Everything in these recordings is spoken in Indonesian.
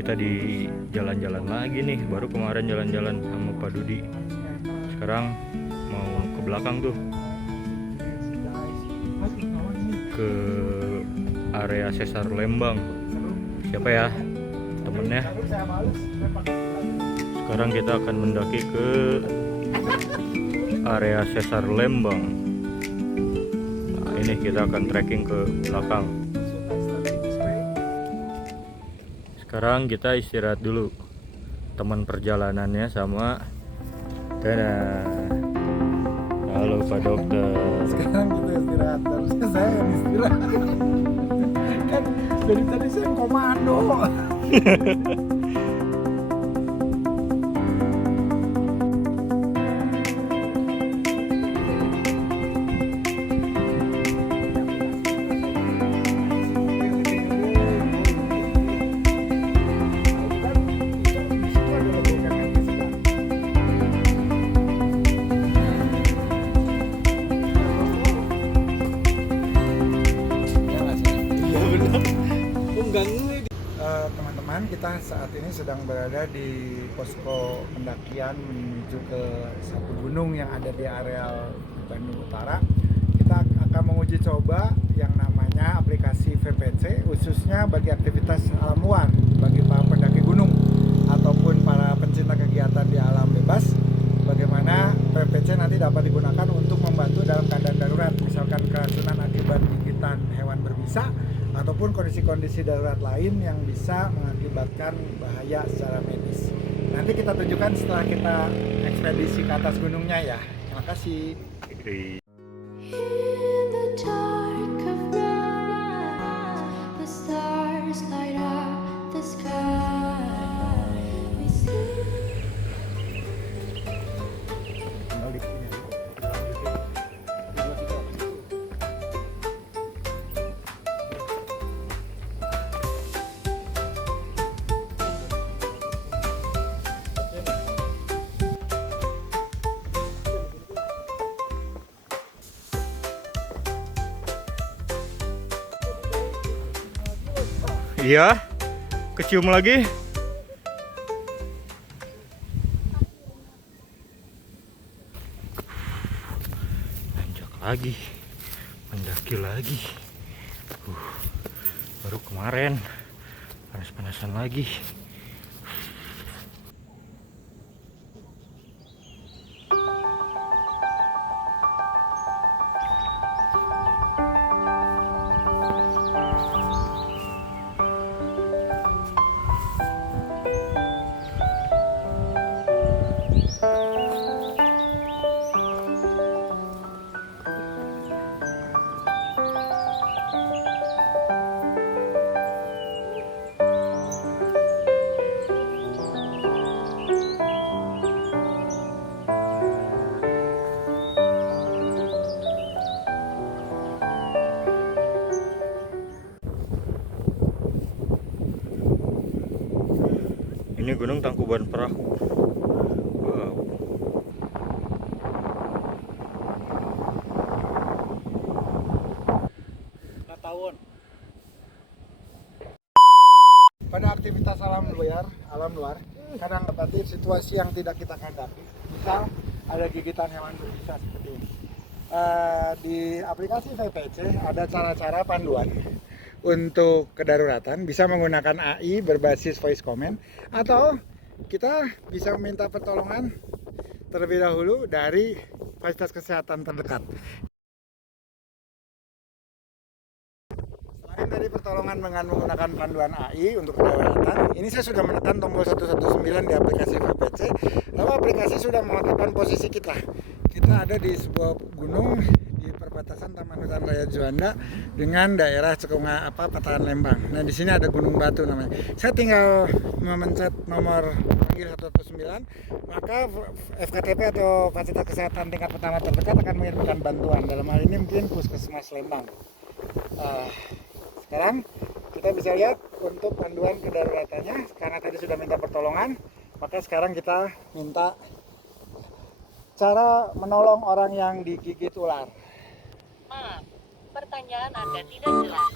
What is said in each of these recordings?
kita di jalan-jalan lagi nih. Baru kemarin jalan-jalan sama Pak Dudi. Sekarang mau ke belakang tuh, ke area Sesar Lembang. Siapa ya temennya? Sekarang kita akan mendaki ke area Sesar Lembang. Nah, ini kita akan trekking ke belakang. Sekarang kita istirahat dulu. Teman perjalanannya sama dadah. Halo Pak Dokter. Sekarang kita istirahat, harusnya saya yang istirahat. Kan dari tadi saya komando. Teman-teman, kita saat ini sedang berada di posko pendakian menuju ke satu gunung yang ada di areal Bandung Utara. Kita akan menguji coba yang namanya aplikasi VPC, khususnya bagi aktivitas ilmuwan, bagi para pendaki gunung ataupun para pencinta kegiatan di alam bebas. Bagaimana VPC nanti dapat digunakan untuk membantu dalam keadaan darurat, misalkan keracunan akibat gigitan hewan berbisa ataupun kondisi-kondisi darurat lain yang bisa mengakibatkan bahaya secara medis. Nanti kita tunjukkan setelah kita ekspedisi ke atas gunungnya ya. Terima kasih. Iya, kecium lagi. Nanjak lagi, mendaki lagi. Baru kemarin panas-panasan lagi. Ini Gunung Tangkuban Perahu. Wow. Pada aktivitas alam luar, kadang dapati situasi yang tidak kita kehendaki. Misal ada gigitan hewan berbisa seperti ini. Di aplikasi VPC ada cara-cara panduan untuk kedaruratan, bisa menggunakan AI berbasis voice command, atau kita bisa meminta pertolongan terlebih dahulu dari fasilitas kesehatan terdekat. Selain dari pertolongan dengan menggunakan panduan AI untuk kedaruratan, ini saya sudah menekan tombol 119 di aplikasi VPC, lalu aplikasi sudah menetapkan posisi kita. Kita ada di sebuah gunung di perbatasan Taman Hutan Raya Juanda dengan daerah Patahan Lembang. Nah, di sini ada Gunung Batu namanya. Saya tinggal memencet nomor panggil 119, maka FKTP atau fasilitas kesehatan tingkat pertama terdekat akan mengirimkan bantuan. Dalam hal ini mungkin Puskesmas Lembang. Sekarang kita bisa lihat untuk panduan kedaruratannya, karena tadi sudah minta pertolongan, maka sekarang kita minta cara menolong orang yang digigit ular. Maaf, pertanyaan Anda tidak jelas.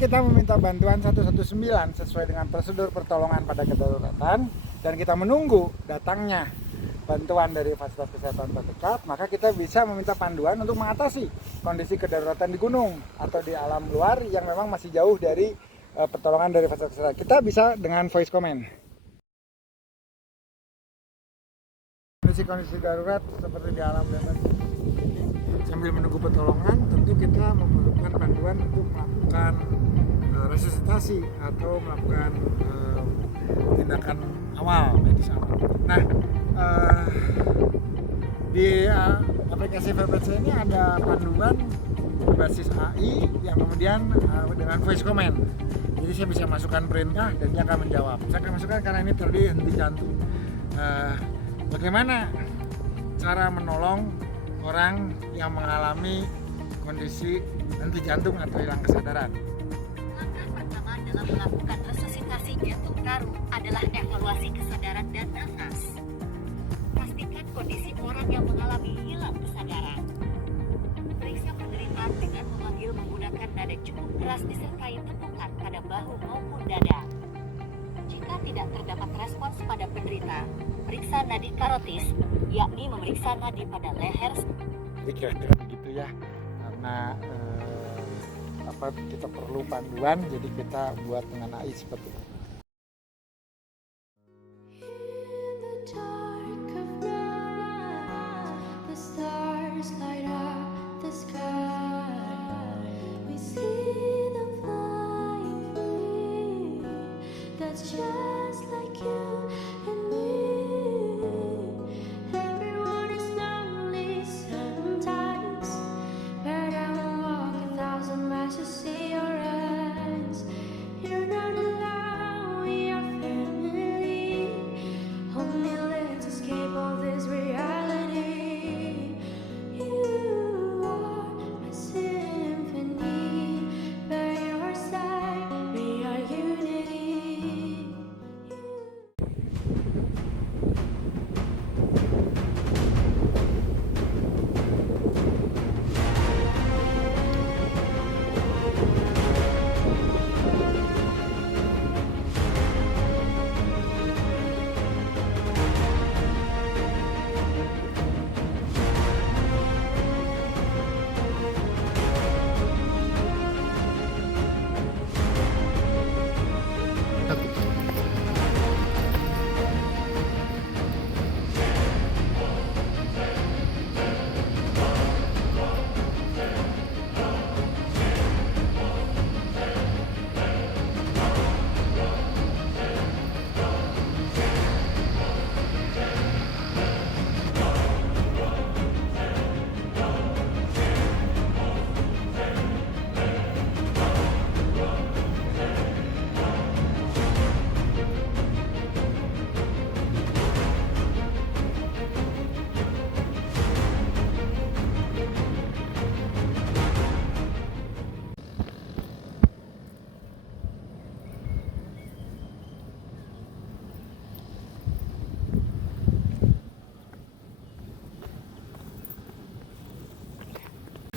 kita meminta bantuan 119 sesuai dengan prosedur pertolongan pada kedaruratan dan kita menunggu datangnya bantuan dari fasilitas kesehatan terdekat, maka kita bisa meminta panduan untuk mengatasi kondisi kedaruratan di gunung atau di alam luar yang memang masih jauh dari pertolongan dari fasilitas kesehatan. Kita bisa dengan voice comment. Kondisi darurat seperti di alam dan sambil menunggu pertolongan, tentu kita memerlukan bantuan untuk melakukan resusitasi atau melakukan tindakan awal, medis awal. Nah, di aplikasi VPC ini ada panduan berbasis AI yang kemudian dengan voice comment. Jadi saya bisa masukkan perintah dan dia akan menjawab. Saya akan masukkan karena ini tadi henti jantung. Bagaimana cara menolong orang yang mengalami kondisi henti jantung atau hilang kesadaran? Langkah pertama dalam melakukan resusitasi jantung paru adalah evaluasi kesadaran dan nafas. Pastikan kondisi orang yang mengalami hilang kesadaran. Periksa penderita dengan memanggil menggunakan nada cukup keras disertai tepukan pada bahu maupun dada. Jika tidak terdapat respons pada penderita, periksa nadi karotis, yakni memeriksa nadi pada leher. Jadi kira-kira begitu ya, karena kita perlu panduan, jadi kita buat dengan AI seperti itu. Just like you and me. Everyone is lonely sometimes, but I will walk 1,000 miles to see your eyes. You're not alone, we are family. Hold me, let's escape all this reality. You are my symphony, by your side we are unity.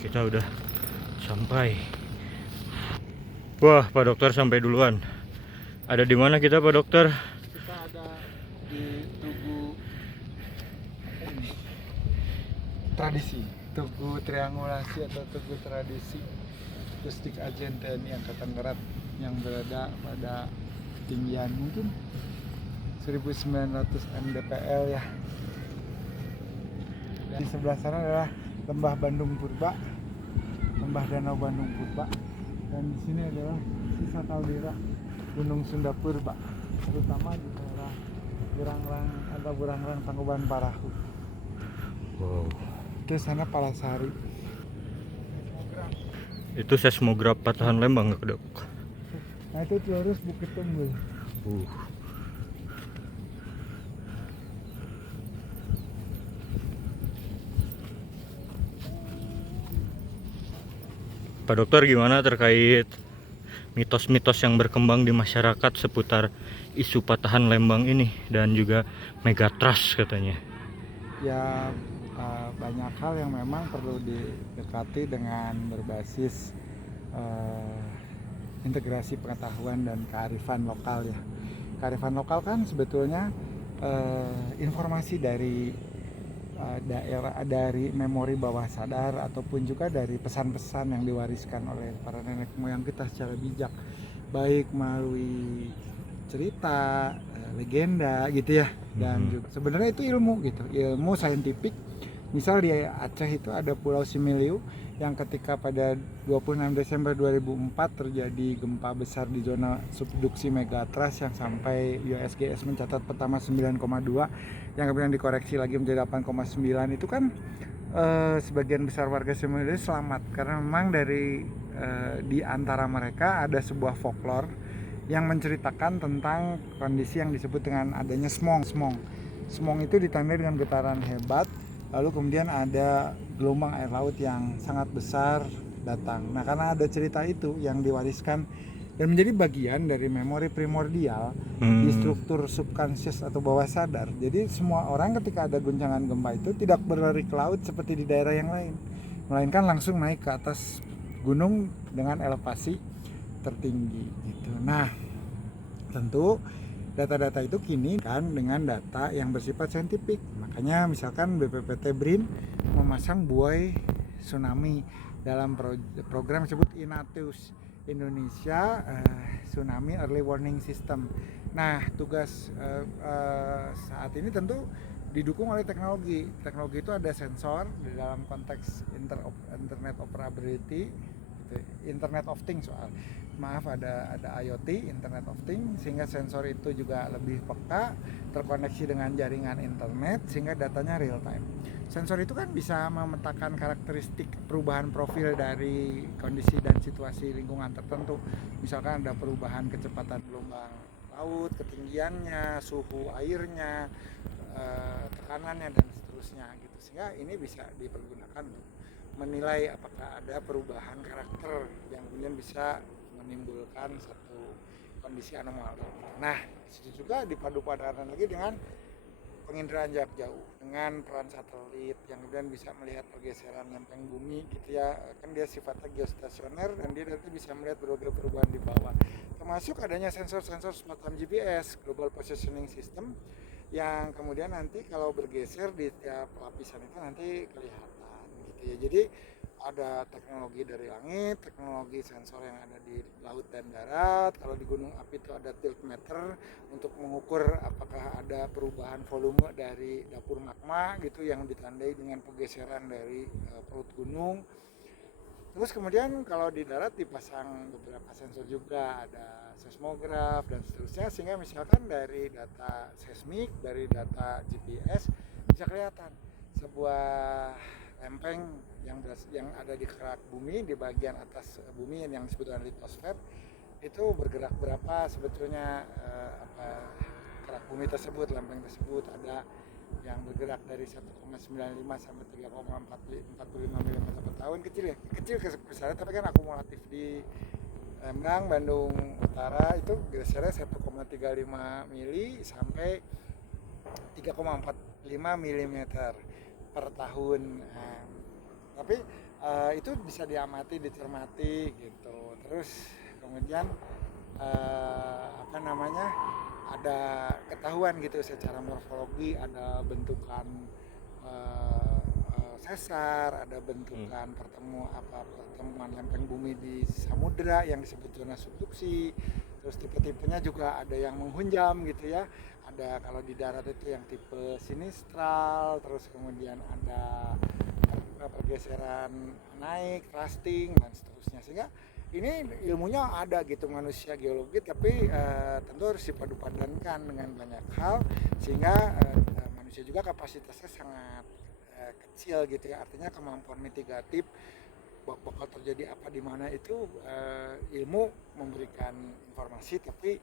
Kita udah sampai. Wah, Pak Dokter sampai duluan. Ada di mana kita, Pak Dokter? Kita ada di Tugu Tradisi, Tugu Triangulasi atau Tugu Tradisi Pusdik Ajen TNI Angkatan Darat yang berada pada ketinggian mungkin 1900 mdpl ya. Dan di sebelah sana adalah Lembah Bandung Purba, Lembah Danau Bandung Purba, dan di sini adalah sisa kaldera Gunung Sunda Purba, terutama di daerah Burangrang atau Burangrang Tangkuban Parahu. Wow. Itu sana Palasari. Itu seismograf Patahan Lembang nggak, Dok? Nah itu lurus Bukit Tunggul. Pak Dokter, gimana terkait mitos-mitos yang berkembang di masyarakat seputar isu Patahan Lembang ini dan juga Megatrust katanya? Ya banyak hal yang memang perlu didekati dengan berbasis integrasi pengetahuan dan kearifan lokal ya. Kearifan lokal kan sebetulnya informasi dari daerah, dari memori bawah sadar ataupun juga dari pesan-pesan yang diwariskan oleh para nenek moyang kita secara bijak, baik melalui cerita, legenda gitu ya, dan juga sebenarnya itu ilmu gitu, ilmu saintifik. Misal di Aceh itu ada Pulau Similiu yang ketika pada 26 Desember 2004 terjadi gempa besar di zona subduksi megatrust yang sampai USGS mencatat pertama 9,2 yang kemudian dikoreksi lagi menjadi 8,9. Itu kan sebagian besar warga Similiu selamat karena memang dari di antara mereka ada sebuah folklore yang menceritakan tentang kondisi yang disebut dengan adanya smong. Smong itu ditandai dengan getaran hebat, lalu kemudian ada gelombang air laut yang sangat besar datang. Nah, karena ada cerita itu yang diwariskan dan menjadi bagian dari memori primordial di struktur subconscious atau bawah sadar. Jadi semua orang ketika ada guncangan gempa itu tidak berlari ke laut seperti di daerah yang lain, melainkan langsung naik ke atas gunung dengan elevasi tertinggi gitu. Nah, tentu data-data itu kini kan dengan data yang bersifat saintifik. Makanya misalkan BPPT BRIN memasang buoy tsunami dalam program disebut INATUS, Indonesia Tsunami Early Warning System. Nah, tugas saat ini tentu didukung oleh teknologi. Teknologi itu ada sensor di dalam konteks internet operability, Internet of Things ada IoT, Internet of Things, sehingga sensor itu juga lebih peka, terkoneksi dengan jaringan internet sehingga datanya real time. Sensor itu kan bisa memetakan karakteristik perubahan profil dari kondisi dan situasi lingkungan tertentu. Misalkan ada perubahan kecepatan gelombang laut, ketinggiannya, suhu airnya, tekanannya dan seterusnya gitu. Sehingga ini bisa dipergunakan untuk menilai apakah ada perubahan karakter yang kemudian bisa menimbulkan satu kondisi anomali. Nah, disitu juga dipadu-padankan lagi dengan penginderaan jarak jauh dengan peran satelit yang kemudian bisa melihat pergeseran lempeng bumi gitu ya. Kan dia sifatnya geostasioner dan dia nanti bisa melihat berbagai perubahan di bawah. Termasuk adanya sensor-sensor semacam GPS, Global Positioning System, yang kemudian nanti kalau bergeser di tiap lapisan itu nanti kelihatan gitu ya. Jadi ada teknologi dari langit, teknologi sensor yang ada di laut dan darat. Kalau di gunung api itu ada tiltmeter untuk mengukur apakah ada perubahan volume dari dapur magma gitu yang ditandai dengan pergeseran dari perut gunung. Terus kemudian kalau di darat dipasang beberapa sensor juga, ada seismograf dan seterusnya, sehingga misalkan dari data seismik, dari data GPS bisa kelihatan sebuah lempeng yang ada di kerak bumi, di bagian atas bumi yang disebut dengan litosfer, itu bergerak berapa sebetulnya kerak bumi tersebut, lempeng tersebut. Ada yang bergerak dari 1,95 sampai 3,45 mm per tahun, kecil besarnya, tapi kan akumulatif. Di Lembang, Bandung Utara itu gesernya 1,35 mili sampai 3,45 mm per tahun. Tapi itu bisa diamati, dicermati gitu. Terus kemudian ada ketahuan gitu secara morfologi, ada bentukan sesar, ada bentukan pertemuan lempeng bumi di samudra yang disebut zona subduksi. Terus tipe-tipenya juga ada yang menghunjam gitu ya. Ada kalau di darat itu yang tipe sinistral, terus kemudian ada pergeseran naik, thrusting dan seterusnya. Sehingga ini ilmunya ada gitu, manusia geologi, tapi tentu harus dipadu-padankan dengan banyak hal sehingga manusia juga kapasitasnya sangat kecil gitu ya. Artinya kemampuan mitigatif bakal terjadi apa di mana itu ilmu memberikan informasi, tapi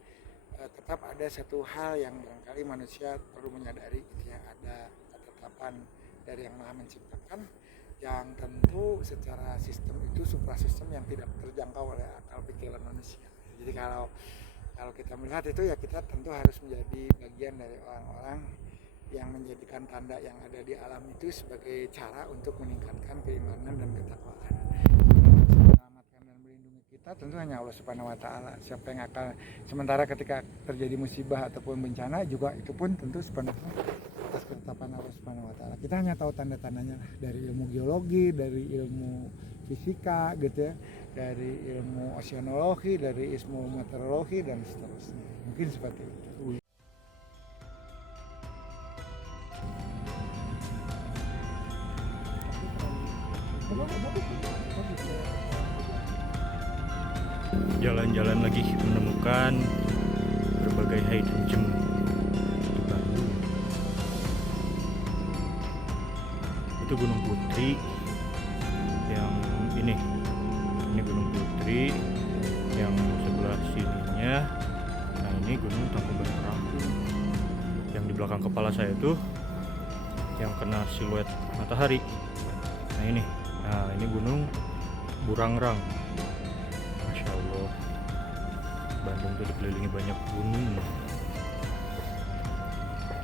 tetap ada satu hal yang barangkali manusia perlu menyadari gitu ya, ada ketetapan dari Yang Maha Menciptakan yang tentu secara sistem itu suprasistem yang tidak terjangkau oleh akal pikiran manusia. Jadi kalau kita melihat itu ya, kita tentu harus menjadi bagian dari orang-orang yang menjadikan tanda yang ada di alam itu sebagai cara untuk meningkatkan keimanan dan ketakwaan, menyelamatkan dan melindungi kita kita tentu hanya Allah Subhanahu wa taala. Siapa yang akan, sementara ketika terjadi musibah ataupun bencana juga itu pun tentu sepenuhnya atas ketetapan Allah Subhanahu wa taala. Kita hanya tahu tanda-tandanya lah, dari ilmu geologi, dari ilmu fisika gitu ya, dari ilmu oceanologi, dari ilmu meteorologi dan seterusnya. Mungkin seperti itu. Jalan-jalan lagi menemukan berbagai hidden gem di Bandung. Itu Gunung Putri yang ini Gunung Putri yang sebelah sininya. Nah ini Gunung Tangkuban Perahu yang di belakang kepala saya itu yang kena siluet matahari. Nah ini Gunung Burangrang. Masya Allah, Bandung tuh dikelilingi banyak gunung.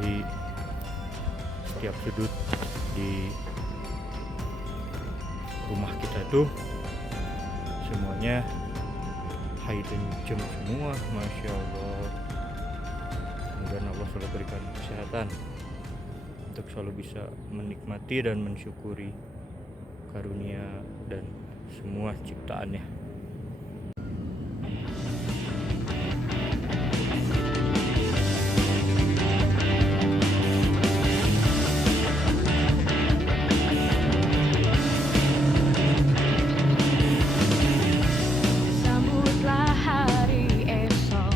Di setiap sudut di rumah kita tuh semuanya hidden gem semua. Masya Allah, mudah-mudahan Allah selalu berikan kesehatan untuk selalu bisa menikmati dan mensyukuri karunia dan semua ciptaannya. Sambutlah hari esok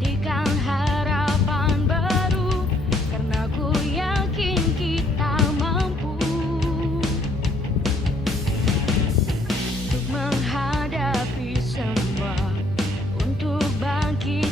dengan harapan baru, karena ku yakin kita mampu untuk menghadapi semua, untuk bangkit